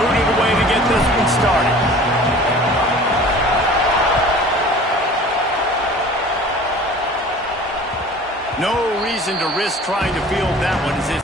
booted away to get this one started. No reason to risk trying to field that one as it.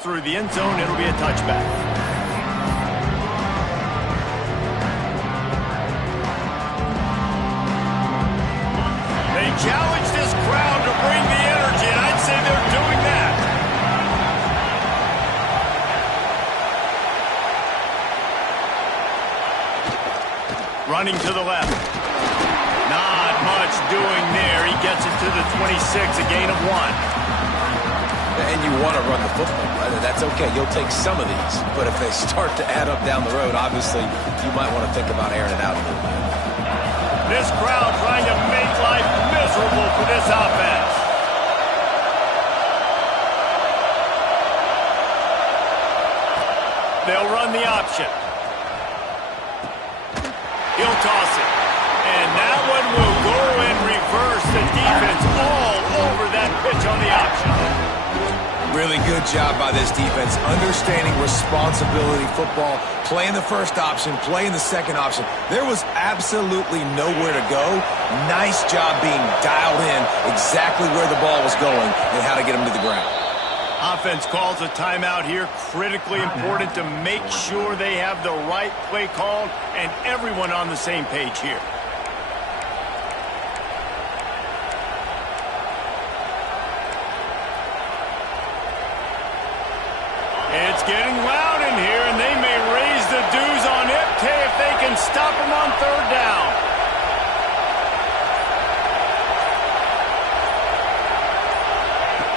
Through the end zone, it'll be a touchback. They challenge this crowd to bring the energy, and I'd say they're doing that. Running to the left. Not much doing there. He gets it to the 26, a gain of 1. And you want to run the football, right? That's okay. You'll take some of these. But if they start to add up down the road, obviously, you might want to think about airing it out a little bit. This crowd trying to make life miserable for this offense. They'll run the option. He'll toss it. And that one will go in reverse. The defense all over that pitch on the option. Really good job by this defense, understanding responsibility football, playing the first option, playing the second option. There was absolutely nowhere to go. Nice job being dialed in exactly where the ball was going and how to get him to the ground. Offense calls a timeout here. Critically important to make sure they have the right play called and everyone on the same page here. It's getting loud in here, and they may raise the dues on Ipke if they can stop him on third down.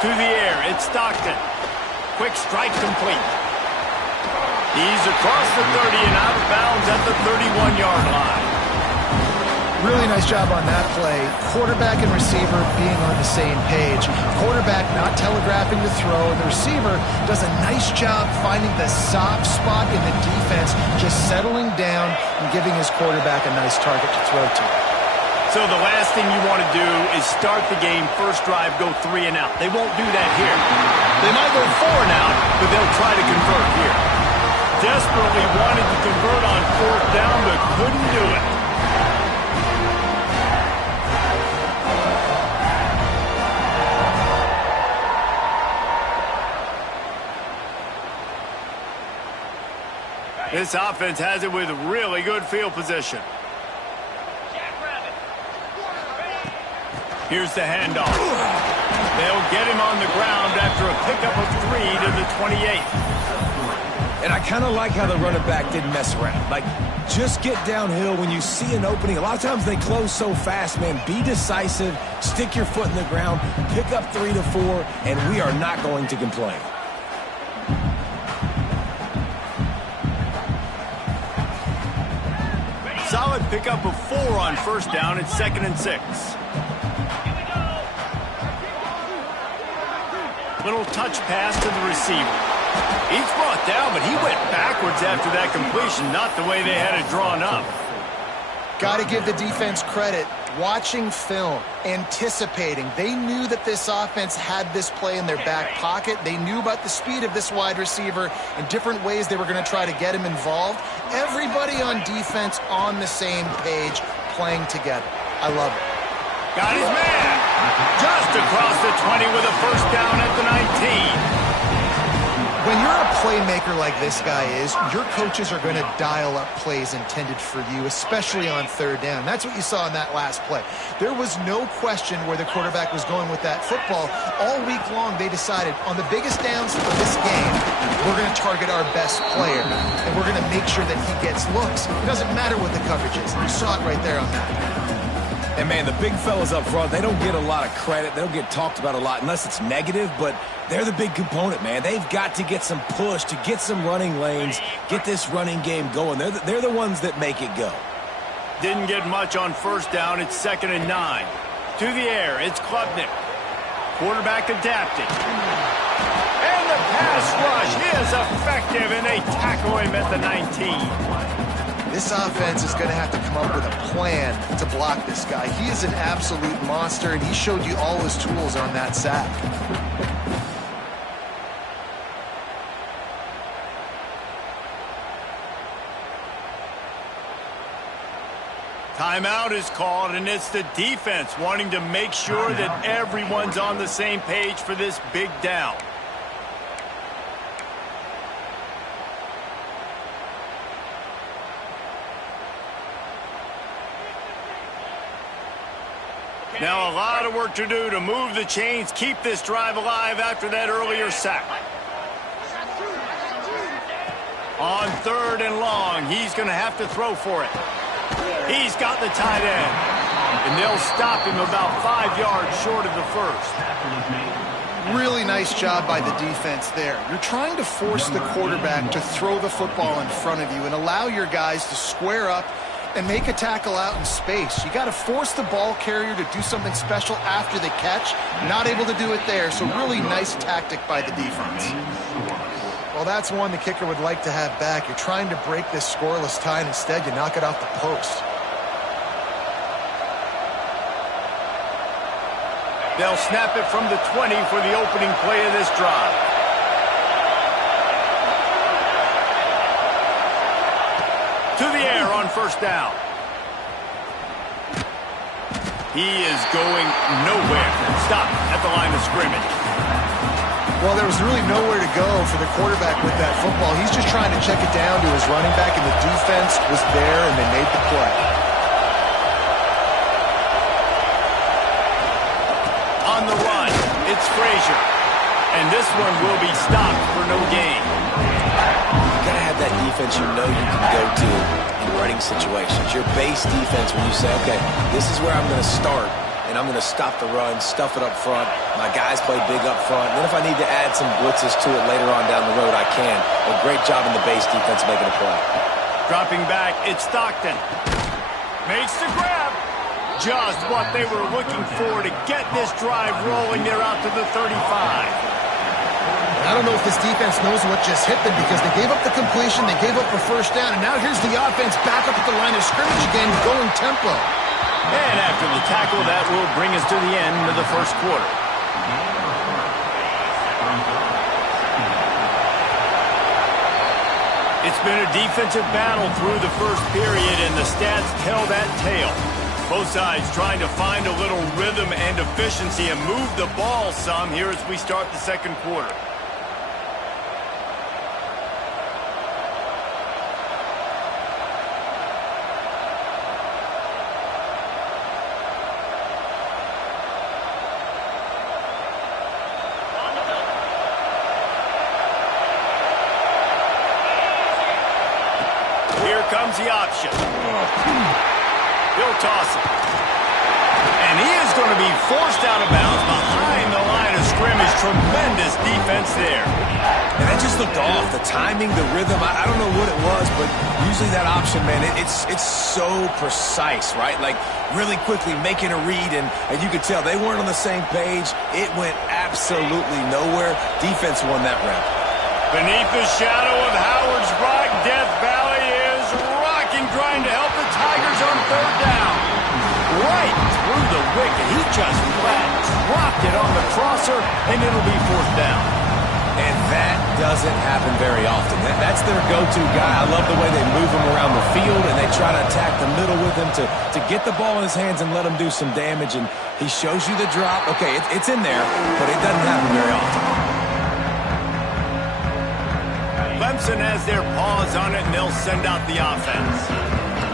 To the air, it's Stockton. Quick strike complete. He's across the 30 and out of bounds at the 31-yard line. Really nice job on that play. Quarterback and receiver being on the same page. Quarterback not telegraphing the throw. The receiver does a nice job finding the soft spot in the defense, just settling down and giving his quarterback a nice target to throw to. So the last thing you want to do is start the game, first drive, go 3 and out. They won't do that here. They might go 4 and out, but they'll try to convert here. Desperately wanted to convert on 4th down, but couldn't do it. This offense has it with really good field position. Here's the handoff. They'll get him on the ground after a pickup of 3 to the 28. And I kind of like how the running back didn't mess around. Like, just get downhill when you see an opening. A lot of times they close so fast, man. Be decisive, stick your foot in the ground, pick up 3 to 4, and we are not going to complain. Solid pickup of 4 on first down. It's 2nd and 6. Little touch pass to the receiver. He's brought down, but he went backwards after that completion, not the way they had it drawn up. Got to give the defense credit. Watching film, anticipating. They knew that this offense had this play in their back pocket. They knew about the speed of this wide receiver and different ways they were going to try to get him involved. Everybody on defense on the same page, playing together. I love it. Got his man. Just across the 20 with a first down at the 19. When you're a playmaker like this guy is, your coaches are going to dial up plays intended for you, especially on third down. That's what you saw in that last play. There was no question where the quarterback was going with that football. All week long, they decided on the biggest downs of this game, we're going to target our best player, and we're going to make sure that he gets looks. It doesn't matter what the coverage is. You saw it right there on that. And, man, the big fellas up front, they don't get a lot of credit. They don't get talked about a lot unless it's negative, but they're the big component, man. They've got to get some push, to get some running lanes, get this running game going. They're the ones that make it go. Didn't get much on first down. It's 2nd and 9. To the air, it's Klubnik. Quarterback adapting. And the pass rush is effective, and they tackle him at the 19. This offense is going to have to come up with a plan to block this guy. He is an absolute monster, and he showed you all his tools on that sack. Timeout is called, and it's the defense wanting to make sure that everyone's on the same page for this big down. Now a lot of work to do to move the chains, keep this drive alive after that earlier sack. On 3rd and long, he's going to have to throw for it. He's got the tight end, and they'll stop him about 5 yards short of the first. Really nice job by the defense there. You're trying to force the quarterback to throw the football in front of you and allow your guys to square up and make a tackle out in space. You got to force the ball carrier to do something special after the catch. Not able to do it there, so really nice tactic by the defense. Well, that's one the kicker would like to have back. You're trying to break this scoreless tie, and instead you knock it off the post. They'll snap it from the 20 for the opening play of this drive. To the air on first down. He is going nowhere. Stop at the line of scrimmage. Well, there was really nowhere to go for the quarterback with that football. He's just trying to check it down to his running back, and the defense was there, and they made the play. On the run, it's Frazier. And this one will be stopped for no gain. You got to have that defense you know you can go to in running situations. Your base defense when you say, okay, this is where I'm going to start, and I'm going to stop the run, stuff it up front. My guys play big up front. And then if I need to add some blitzes to it later on down the road, I can. A great job in the base defense making a play. Dropping back, it's Stockton. Makes the grab. Just what they were looking for to get this drive rolling. They're out to the 35. I don't know if this defense knows what just hit them because they gave up the completion, they gave up a first down, and now here's the offense back up at the line of scrimmage again, going tempo. And after the tackle, that will bring us to the end of the first quarter. It's been a defensive battle through the first period, and the stats tell that tale. Both sides trying to find a little rhythm and efficiency and move the ball some here as we start the second quarter. Here comes the option. He'll toss it. And he is going to be forced out of bounds behind the line of scrimmage tremendous defense there. And that just looked off. The timing, the rhythm, I don't know what it was, but usually that option, man, it's so precise, right? Like really quickly making a read, and you could tell they weren't on the same page. It went absolutely nowhere. Defense won that round. Beneath the shadow of Howard's Rock, Death Valley is rocking, trying to help the Tigers on third down. Right through the wicket. He just flat dropped it on the crosser, and it'll be fourth down. And that doesn't happen very often. That's their go-to guy. I love the way they move him around the field, and they try to attack the middle with him to get the ball in his hands and let him do some damage. And he shows you the drop. Okay, it's in there, but it doesn't happen very often. Clemson has their paws on it, and they'll send out the offense.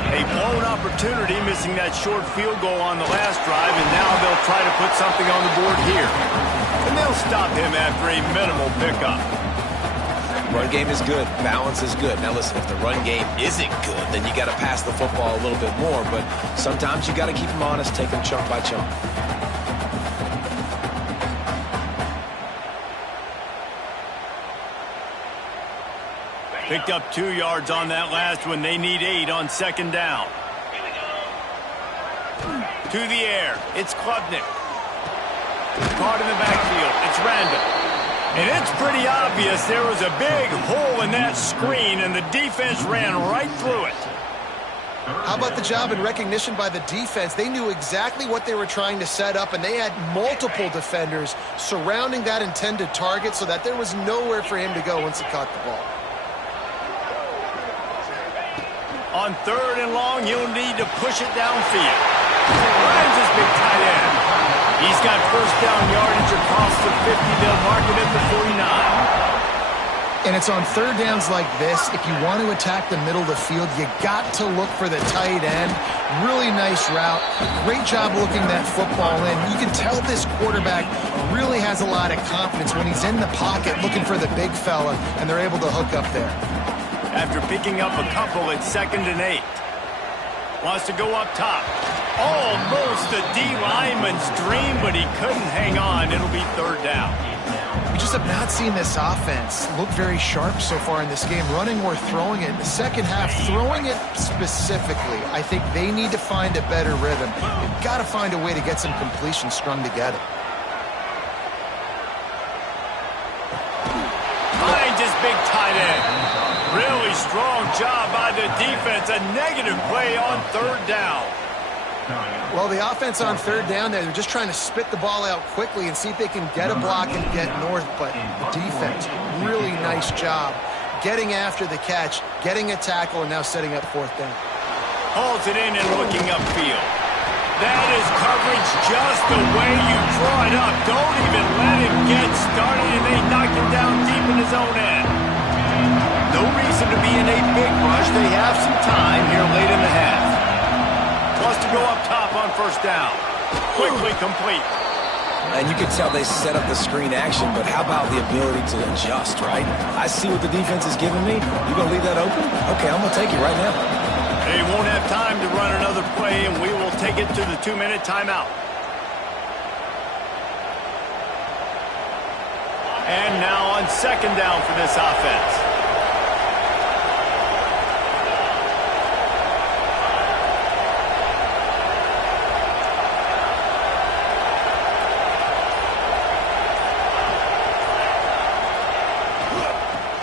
A blown opportunity, missing that short field goal on the last drive, and now they'll try to put something on the board here. And they'll stop him after a minimal pickup. Run game is good. Balance is good. Now listen, if the run game isn't good, then you got to pass the football a little bit more. But sometimes you got to keep them honest, take them chunk by chunk. Picked up 2 yards on that last one. They need 8 on second down. To the air. It's Klubnik. Caught in the backfield. It's Randall. And it's pretty obvious there was a big hole in that screen, and the defense ran right through it. How about the job and recognition by the defense? They knew exactly what they were trying to set up, and they had multiple defenders surrounding that intended target so that there was nowhere for him to go once he caught the ball. On third and long, he'll need to push it downfield. Finds his big tight end. He's got first down yardage across the 50. They'll mark it at the 49. And it's on third downs like this, if you want to attack the middle of the field, you got to look for the tight end. Really nice route. Great job looking that football in. You can tell this quarterback really has a lot of confidence when he's in the pocket looking for the big fella, and they're able to hook up there. After picking up a couple, it's 2nd and 8. Wants to go up top. Almost a D-lineman's dream, but he couldn't hang on. It'll be third down. We just have not seen this offense look very sharp so far in this game, running or throwing it. In the second half, throwing it specifically, I think they need to find a better rhythm. They've got to find a way to get some completions strung together. Finds his big tight end. Really strong job by the defense. A negative play on third down. Well, the offense on third down there, they're just trying to spit the ball out quickly and see if they can get a block and get north. But the defense, really nice job getting after the catch, getting a tackle, and now setting up fourth down. Hauls it in and looking upfield. That is coverage just the way you draw it up. Don't even let him get started, and they knock him down deep in his own end. No reason to be in a big rush. They have some time here late in the half. Wants to go up top on first down. Quickly complete. And you can tell they set up the screen action, but how about the ability to adjust, right? I see what the defense is giving me. You going to leave that open? Okay, I'm going to take it right now. They won't have time to run another play, and we will take it to the 2-minute timeout. And now on second down for this offense.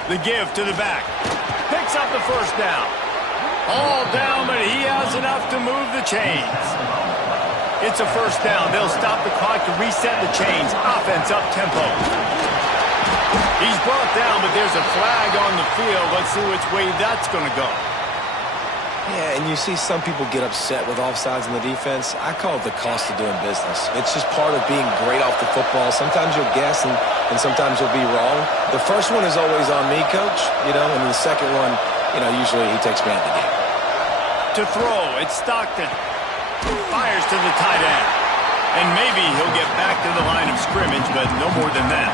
The give to the back. Picks up the first down. All down, but he has enough to move the chains. It's a first down. They'll stop the clock to reset the chains. Offense up tempo. He's brought down, but there's a flag on the field. Let's see which way that's going to go. Yeah, and you see some people get upset with offsides in the defense. I call it the cost of doing business. It's just part of being great off the football. Sometimes you'll guess, and sometimes you'll be wrong. The first one is always on me, Coach, and the second one, usually he takes me out of the game. To throw, it's Stockton. Fires to the tight end. And maybe he'll get back to the line of scrimmage, but no more than that.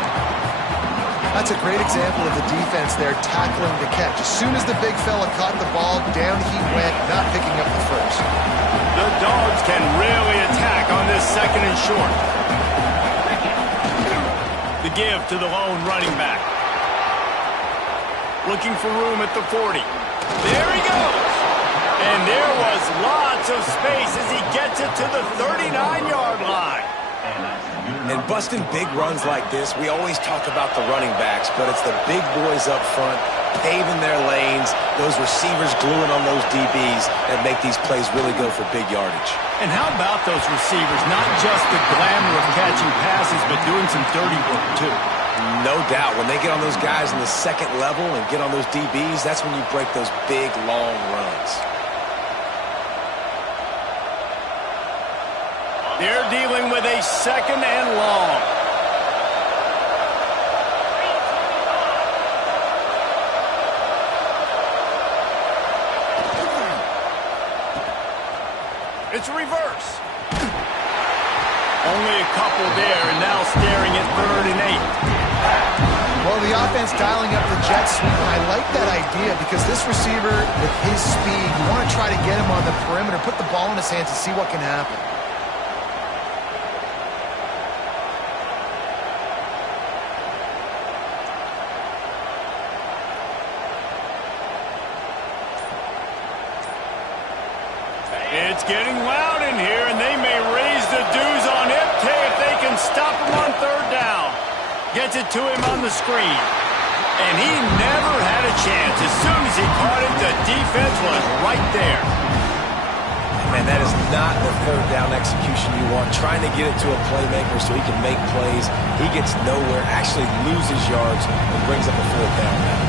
That's a great example of the defense there tackling the catch. As soon as the big fella caught the ball, down he went, not picking up the first. The Dogs can really attack on this second and short. The give to the lone running back. Looking for room at the 40. There he goes. And there was lots of space as he gets it to the 39-yard line. And busting big runs like this, we always talk about the running backs, but it's the big boys up front paving their lanes, those receivers gluing on those DBs that make these plays really go for big yardage. And how about those receivers? Not just the glamour of catching passes, but doing some dirty work, too. No doubt. When they get on those guys in the second level and get on those DBs, that's when you break those big, long runs. They're dealing with a second and long. It's a reverse. Only a couple there, and now staring at 3rd and 8. Well, the offense dialing up the jet sweep, and I like that idea because this receiver, with his speed, you want to try to get him on the perimeter, put the ball in his hands and see what can happen. It's getting loud in here, and they may raise the dues on Ipte if they can stop him on 3rd down. Gets it to him on the screen. And he never had a chance. As soon as he caught it, the defense was right there. Man, that is not the 3rd down execution you want. Trying to get it to a playmaker so he can make plays. He gets nowhere, actually loses yards, and brings up a 4th down now.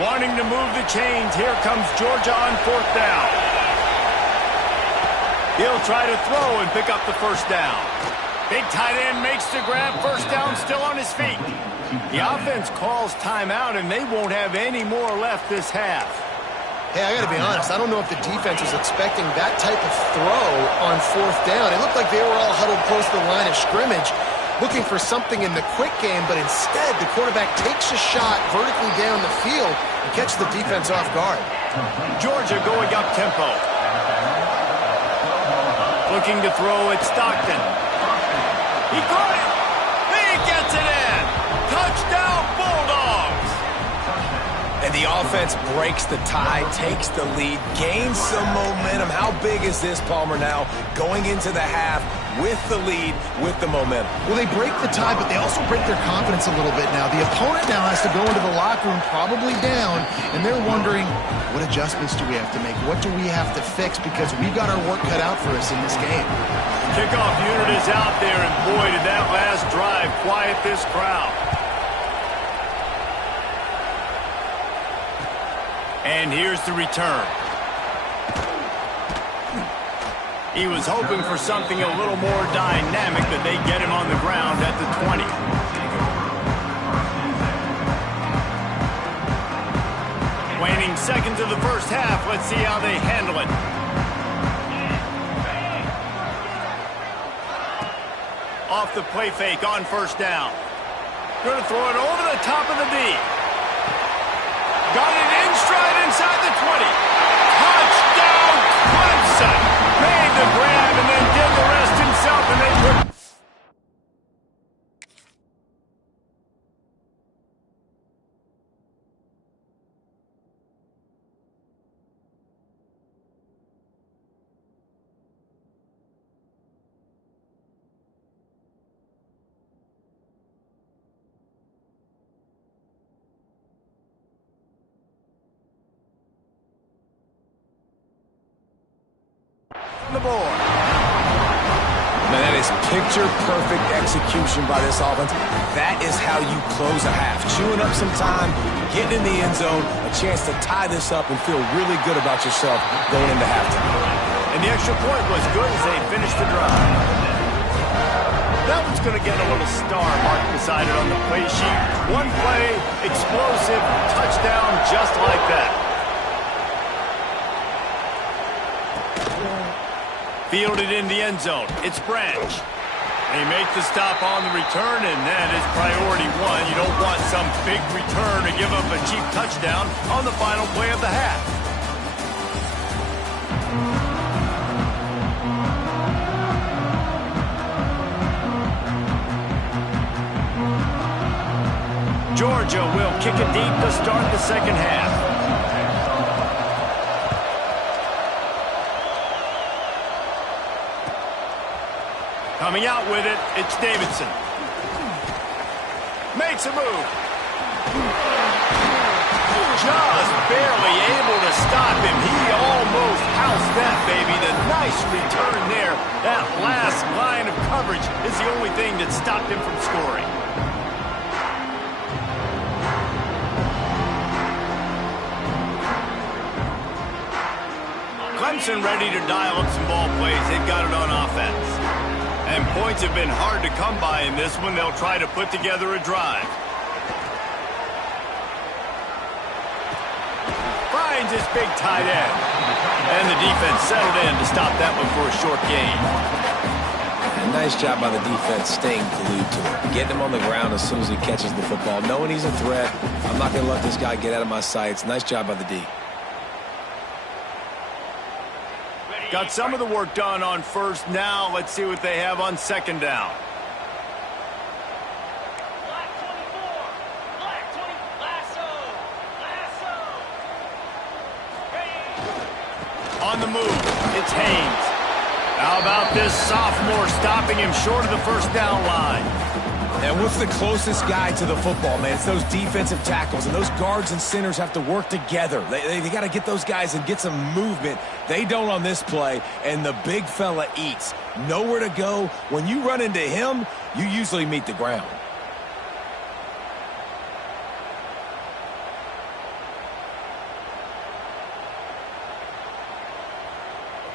Wanting to move the chains, here comes Georgia on 4th down. He'll try to throw and pick up the 1st down. Big tight end makes the grab, 1st down, still on his feet. The offense calls timeout, and they won't have any more left this half. Hey, I got to be honest, I don't know if the defense was expecting that type of throw on 4th down. It looked like they were all huddled close to the line of scrimmage, looking for something in the quick game, but instead the quarterback takes a shot vertically down the field and catches the defense off guard. Georgia going up tempo. Looking to throw at Stockton. He caught it. He gets it in. Touchdown, Bulldogs. And the offense breaks the tie, takes the lead, gains some momentum. How big is this, Palmer, now? Going into the half with the lead, with the momentum. Well, they break the tie, but they also break their confidence a little bit now. The opponent now has to go into the locker room probably down, and they're wondering, what adjustments do we have to make? What do we have to fix? Because we've got our work cut out for us in this game. Kickoff unit is out there, and boy, did that last drive quiet this crowd. And here's the return. He was hoping for something a little more dynamic, but they get him on the ground at the 20. Waning seconds of the first half. Let's see how they handle it. Off the play fake on 1st down. Going to throw it over the top of the D. Got it in stride inside the 20. Touchdown, Clemson. Made the grab and then did the rest himself, and they put... the board. Man, that is picture-perfect execution by this offense. That is how you close a half. Chewing up some time, getting in the end zone, a chance to tie this up and feel really good about yourself going into halftime. And the extra point was good as they finished the drive. That one's going to get a little star mark beside it on the play sheet. One play, explosive, touchdown, just like that. Fielded in the end zone. It's Branch. They make the stop on the return, and that is priority one. You don't want some big return to give up a cheap touchdown on the final play of the half. Georgia will kick it deep to start the second half. Coming out with it, it's Davidson. Makes a move. Just barely able to stop him. He almost housed that, baby. The nice return there. That last line of coverage is the only thing that stopped him from scoring. Clemson ready to dial up some ball plays. They've got it on offense. And points have been hard to come by in this one. They'll try to put together a drive. Finds his big tight end. And the defense settled in to stop that one for a short gain. And nice job by the defense staying glued to him. Getting him on the ground as soon as he catches the football. Knowing he's a threat. I'm not going to let this guy get out of my sights. Nice job by the D. Got some of the work done on first. Now let's see what they have on second down. On the move, it's Haynes. How about this sophomore stopping him short of the first down line? And what's the closest guy to the football, man? It's those defensive tackles, and those guards and centers have to work together. They got to get those guys and get some movement. They don't on this play, and the big fella eats. Nowhere to go. When you run into him, you usually meet the ground.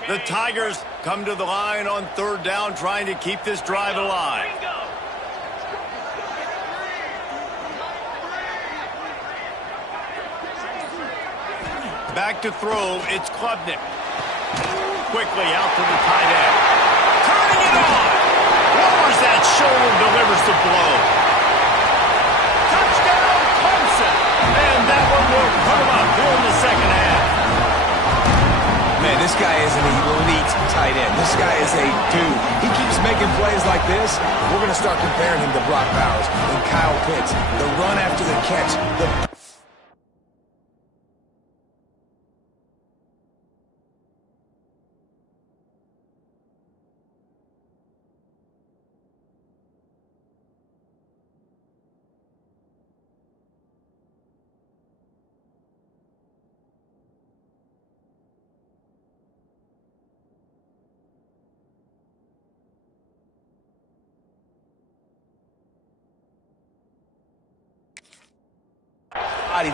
The Tigers come to the line on third down, trying to keep this drive alive. Back to throw, it's Klubnik. Quickly out to the tight end. Turning it on! Lowers that shoulder, delivers the blow. Touchdown, Clemson! And that one will put him up here in the second half. Man, this guy is an elite tight end. This guy is a dude. He keeps making plays like this. We're going to start comparing him to Brock Bowers and Kyle Pitts. The run after the catch, the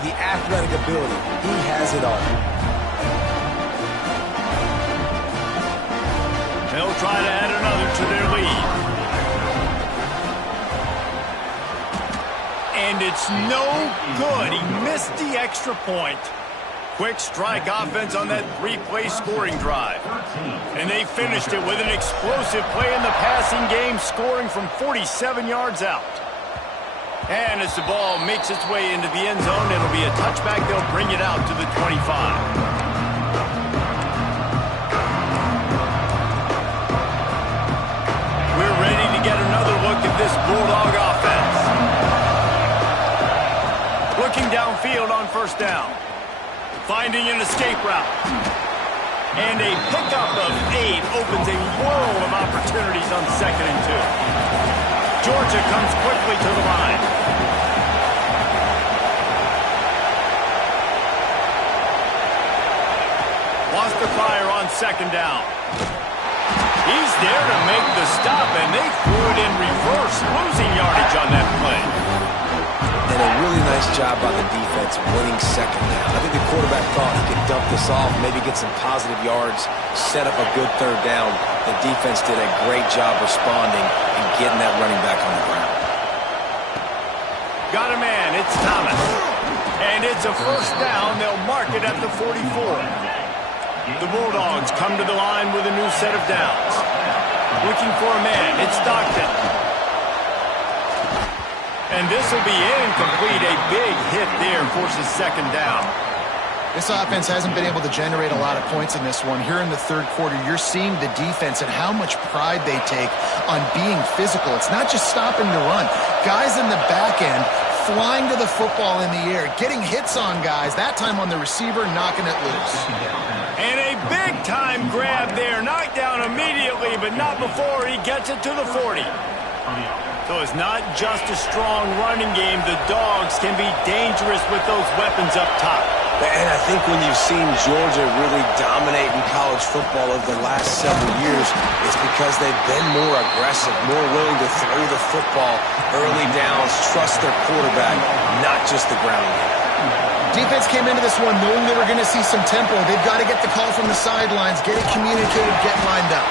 the athletic ability. He has it all. They'll try to add another to their lead. And it's no good. He missed the extra point. Quick strike offense on that three-play scoring drive. And they finished it with an explosive play in the passing game, scoring from 47 yards out. And as the ball makes its way into the end zone, it'll be a touchback. They'll bring it out to the 25. We're ready to get another look at this Bulldog offense. Looking downfield on first down. Finding an escape route. And a pickup of 8 opens a world of opportunities on 2nd and 2. Georgia comes quickly to the line. Lost the fire on second down. He's there to make the stop, and they threw it in reverse, losing yardage on that play. And a really nice job by the defense winning second down. I think the quarterback thought he could dump this off, maybe get some positive yards, set up a good third down. The defense did a great job responding and getting that running back on the ground. Got a man, it's Thomas. And it's a first down. They'll mark it at the 44. The Bulldogs come to the line with a new set of downs. Looking for a man, it's Stockton. And this will be incomplete. A big hit there forces second down. This offense hasn't been able to generate a lot of points in this one. Here in the third quarter, you're seeing the defense and how much pride they take on being physical. It's not just stopping the run. Guys in the back end flying to the football in the air, getting hits on guys, that time on the receiver, knocking it loose. And a big-time grab there. Knocked down immediately, but not before he gets it to the 40. So it's not just a strong running game. The Dogs can be dangerous with those weapons up top. And I think when you've seen Georgia really dominate in college football over the last several years, it's because they've been more aggressive, more willing to throw the football early downs, trust their quarterback, not just the ground game. Defense came into this one knowing they were going to see some tempo. They've got to get the call from the sidelines, get it communicated, get lined up.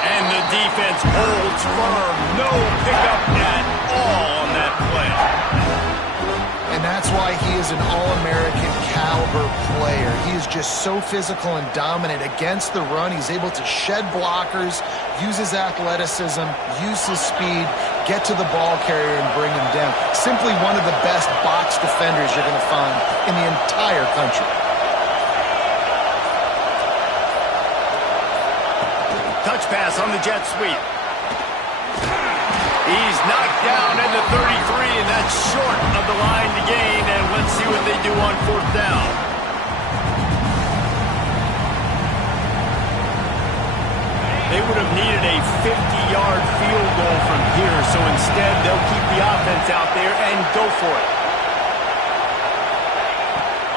And the defense holds firm. No pickup at all on that play. And that's why he is an All-American caliber player. He is just so physical and dominant against the run. He's able to shed blockers, use his athleticism, use his speed, get to the ball carrier and bring him down. Simply one of the best box defenders you're going to find in the entire country. Touch pass on the jet sweep. He's knocked down at the 33, and that's short of the line to gain. And let's see what they do on fourth down. They would have needed a 50-yard field goal from here, so instead they'll keep the offense out there and go for it.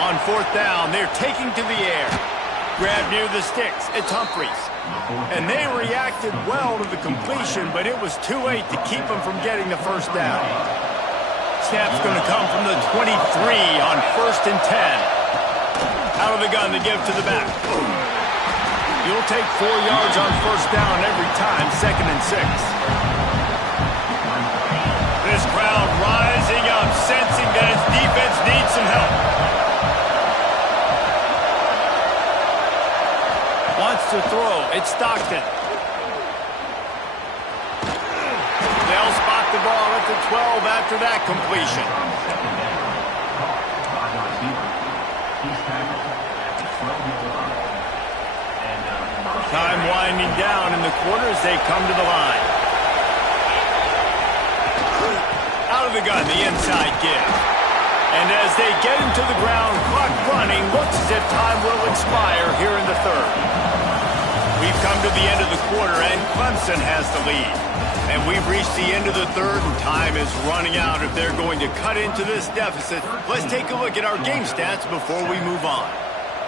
On fourth down, they're taking to the air. Grab near the sticks. It's Humphries. And they reacted well to the completion, but it was too late to keep them from getting the first down. Snap's going to come from the 23 on 1st and 10. Out of the gun to give to the back. You'll take 4 yards on first down every time, 2nd and 6. This crowd rising up, sensing that its defense needs some help. Wants to throw. It's Stockton. They'll spot the ball at the 12 after that completion. Time winding down in the quarter as they come to the line. Out of the gun, the inside give. And as they get him to the ground, clock running, looks as if time will expire here in the third. We've come to the end of the quarter, and Clemson has the lead. And we've reached the end of the third, and time is running out if they're going to cut into this deficit. Let's take a look at our game stats before we move on.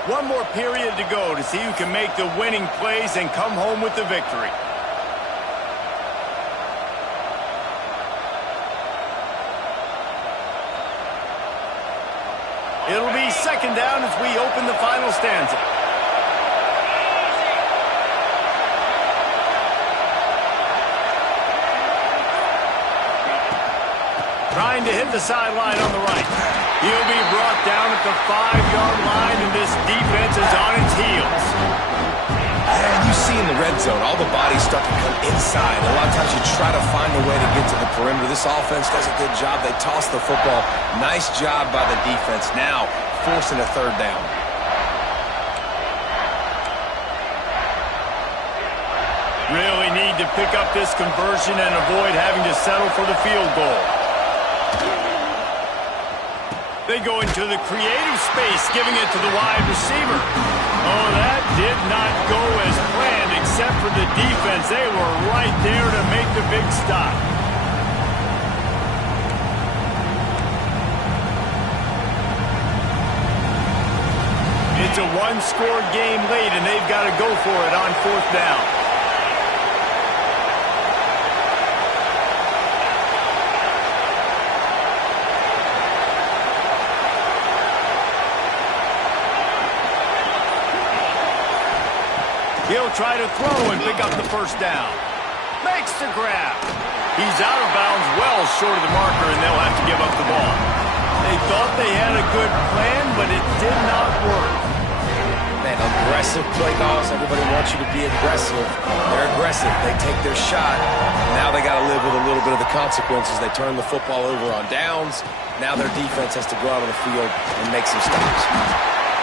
One more period to go to see who can make the winning plays and come home with the victory. It'll be second down as we open the final stanza. Trying to hit the sideline on the right. He'll be brought down at the 5-yard line, and this defense is on its heels. And you see in the red zone, all the bodies start to come inside. A lot of times you try to find a way to get to the perimeter. This offense does a good job. They toss the football. Nice job by the defense. Now, forcing a third down. Really need to pick up this conversion and avoid having to settle for the field goal. They go into the creative space, giving it to the wide receiver. Oh, that did not go as planned, except for the defense. They were right there to make the big stop. It's a one-score game late, and they've got to go for it on fourth down. He'll try to throw and pick up the first down. Makes the grab. He's out of bounds well short of the marker, and they'll have to give up the ball. They thought they had a good plan, but it did not work. Man, aggressive play calls. Everybody wants you to be aggressive. They're aggressive. They take their shot. Now they got to live with a little bit of the consequences. They turn the football over on downs. Now their defense has to go out on the field and make some stops.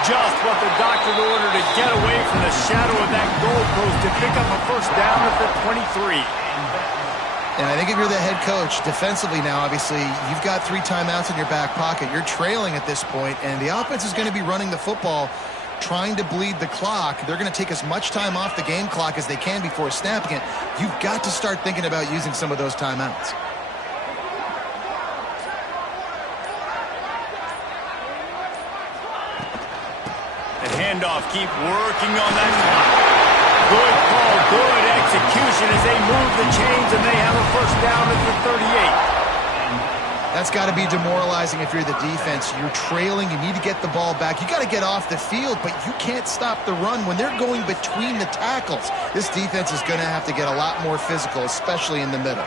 just what the doctor ordered to get away from the shadow of that goalpost and pick up a first down at the 23. And I think if you're the head coach, defensively now, obviously, you've got 3 timeouts in your back pocket. You're trailing at this point, and the offense is going to be running the football, trying to bleed the clock. They're going to take as much time off the game clock as they can before snapping it. You've got to start thinking about using some of those timeouts. And handoff, keep working on that clock. Good call, good execution as they move the chains, and they have a first down at the 38. That's got to be demoralizing if you're the defense. You're trailing. You need to get the ball back. You got to get off the field, but you can't stop the run when they're going between the tackles. This defense is going to have to get a lot more physical, especially in the middle.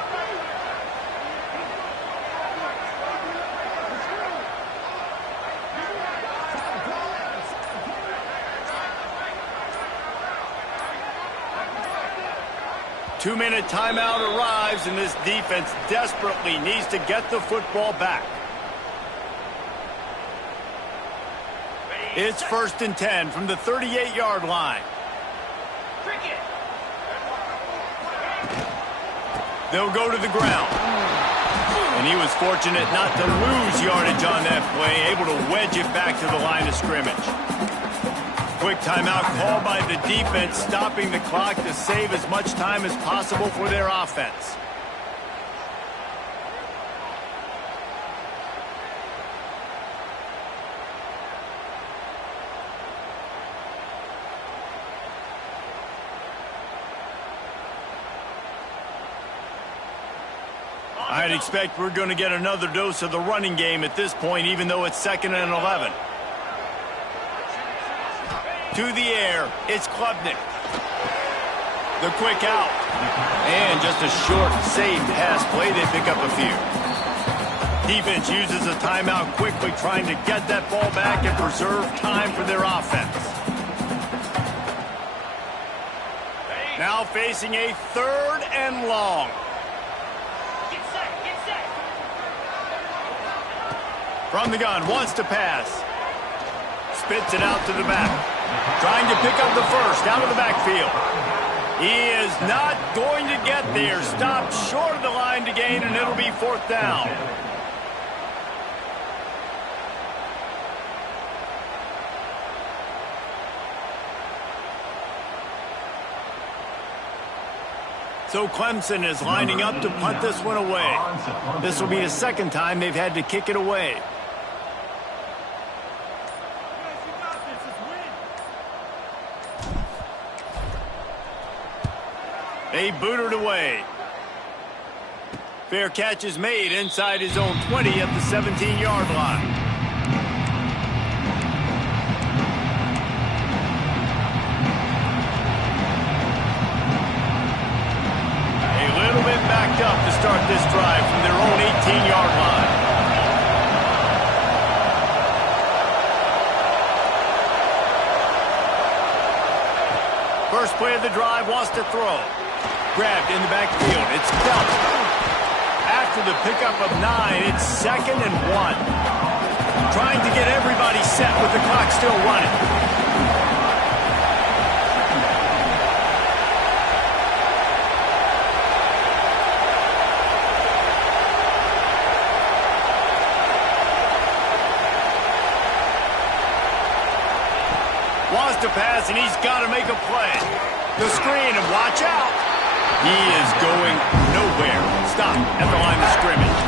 Two-minute timeout arrives, and this defense desperately needs to get the football back. It's 1st and 10 from the 38-yard line. They'll go to the ground. And he was fortunate not to lose yardage on that play, able to wedge it back to the line of scrimmage. Quick timeout called by the defense, stopping the clock to save as much time as possible for their offense. I'd expect we're going to get another dose of the running game at this point, even though it's 2nd and 11. To the air, it's Klubnik. The quick out. And just a short, safe pass play. They pick up a few. Defense uses a timeout quickly, trying to get that ball back and preserve time for their offense. Now facing a 3rd and long. From the gun, wants to pass. Spits it out to the back. Trying to pick up the first out of the backfield. He is not going to get there. Stopped short of the line to gain, and it'll be 4th down. So Clemson is lining up to punt this one away. This will be the 2nd time they've had to kick it away. They boot it away. Fair catch is made inside his own 20 at the 17-yard line. A little bit backed up to start this drive from their own 18-yard line. First play of the drive, wants to throw. Grabbed in the backfield. It's Belt. After the pickup of 9, it's 2nd and 1. Trying to get everybody set with the clock still running. Wants to pass, and he's got to make a play. The screen, and watch out. He is going nowhere. Stop at the line of scrimmage.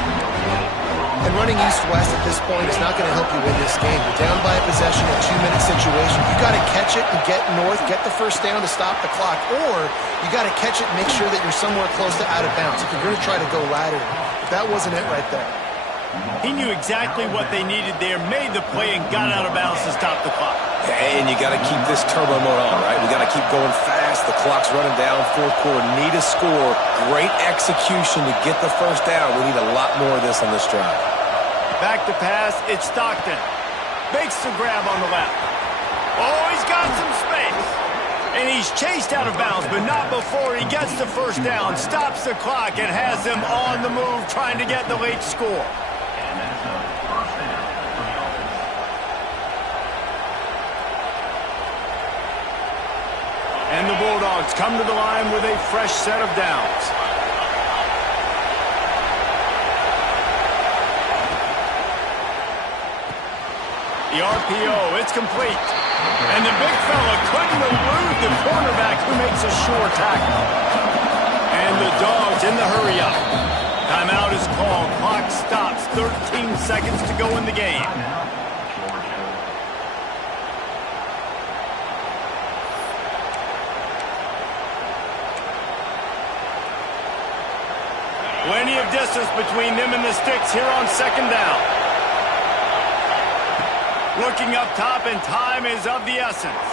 And running east-west at this point is not going to help you win this game. You're down by a possession, a 2-minute situation. You got to catch it and get north, get the first down to stop the clock, or you got to catch it and make sure that you're somewhere close to out of bounds if you're going to try to go laterally. But that wasn't it right there. He knew exactly what they needed there, made the play, and got out of bounds to stop the clock. And you got to keep this turbo mode on, right? We got to keep going fast. The clock's running down. 4th quarter, need a score. Great execution to get the first down. We need a lot more of this on this drive. Back to pass, it's Stockton. Makes the grab on the left. Oh, he's got some space. And he's chased out of bounds, but not before he gets the first down, stops the clock, and has them on the move trying to get the late score. And the Bulldogs come to the line with a fresh set of downs. The RPO, it's complete. And the big fella couldn't elude the cornerback who makes a sure tackle. And the Dogs in the hurry-up. Timeout is called. Clock stops. 13 seconds to go in the game. Plenty of distance between them and the sticks here on second down. Looking up top, and time is of the essence.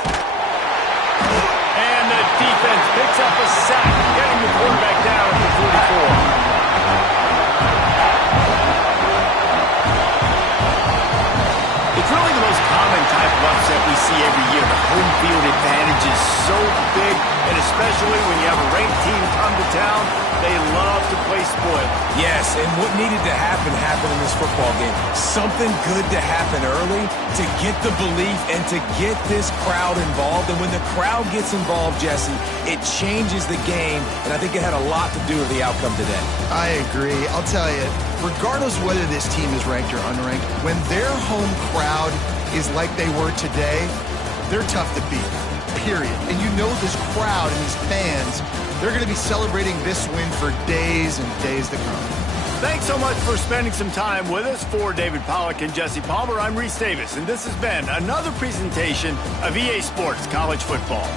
And the defense picks up a sack, getting the quarterback down at the 44. It's really the most common type of upset we see every year. The home field advantage is so big, and especially when you have a ranked team come to town, they love to play spoiled. Yes, and what needed to happen happened in this football game. Something good to happen early to get the belief and to get this crowd involved. And when the crowd gets involved, Jesse, it changes the game, and I think it had a lot to do with the outcome today. I agree. I'll tell you, regardless whether this team is ranked or unranked, when their home crowd is like they were today, they're tough to beat, period. And you know this crowd and these fans, they're going to be celebrating this win for days and days to come. Thanks so much for spending some time with us. For David Pollack and Jesse Palmer, I'm Reese Davis, and this has been another presentation of EA Sports College Football.